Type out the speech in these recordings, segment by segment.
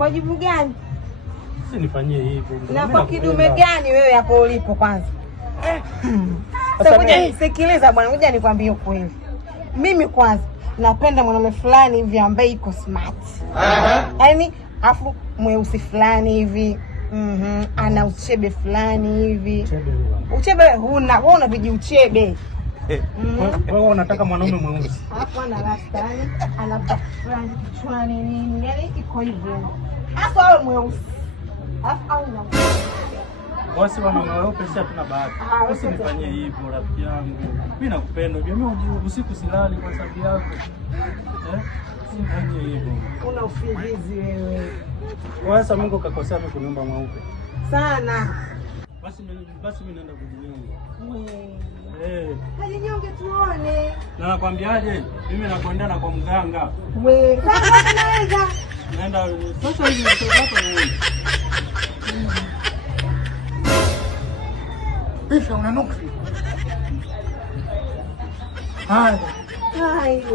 Kwa jibu gani? Usinifanyie hivyo. Na kwa kidume gani wewe hapo ulipo kwanza? Sasa ngoja nisikiliza bwana, ngoja nikwambie ukweli. Mimi kwanza napenda mwanaume fulani hivi ambaye iko smart. Yaani afu mweusi fulani hivi. Ana uchebe fulani hivi. Uchebe huna, wewe una viji uchebe. Wewe unataka mwanaume mweusi. Hapo ana rastani, ana fulani kichwani nini? Yaani iko hivyo. Hapo awe mweusi. Hapo au na wasi wanaume weupe sisi hatuna bahati. Usinifanyie hivyo rafiki yangu. Mimi nakupenda. Mimi usiku silali kwa sababu yako. Usinifanyie hivyo. Una usingizi wewe. Wasa Mungu kakosea mimi kuniumba mweupe. Sana. Basi mimi naenda kujinyonga. Hajinyonge tuone. Na nakwambiaje? Mimi nakwenda kwa mganga. Sasa naweza. Naenda sasa hivi nitoka wewe. Pisha unanuksi. Hi.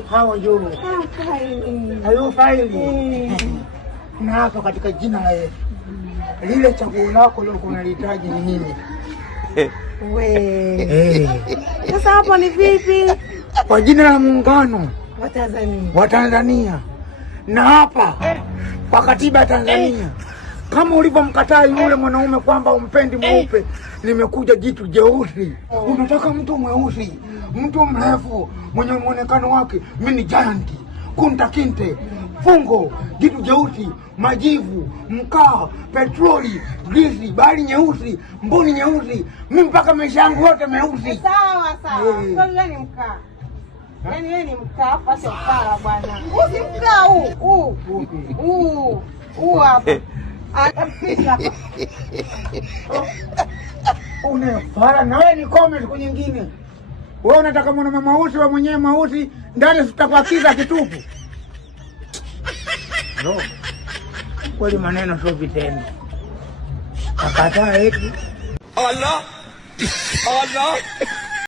How are you? I'm fine. Are you fine? Na hapa katika jina la Yesu. Lile chaguo lako leo unalihitaji ni nini? Sasa hapo ni vipi? Kwa jina la muungano wa Tanzania. Na hapa kwa katiba ya Tanzania. Kama ulivyomkataa yule mwanaume kwamba umpendi mweupe, nimekuja jitu jeusi. Unataka mtu mweusi, mtu mrefu, mwenye muonekano wake. Mimi ni giant, kunta kinte, fungo, jitu jeusi, majivu, mkaa, petroli, grisi, bahari nyeusi, mboni nyeusi. Mimi mpaka maisha yangu yote meusi. Sawa. Wewe ni mkaa. Yaani wewe ni mkaa, pasi ukala bwana. Usi mkaa huu hapa. Unafara na wewe ni comment siku nyingine. Wewe unataka mwana mweusi wa mwenyewe mweusi ndani tutapakiza kitupu. No. Kweli maneno sio vitendo. Akataa eti. Allah.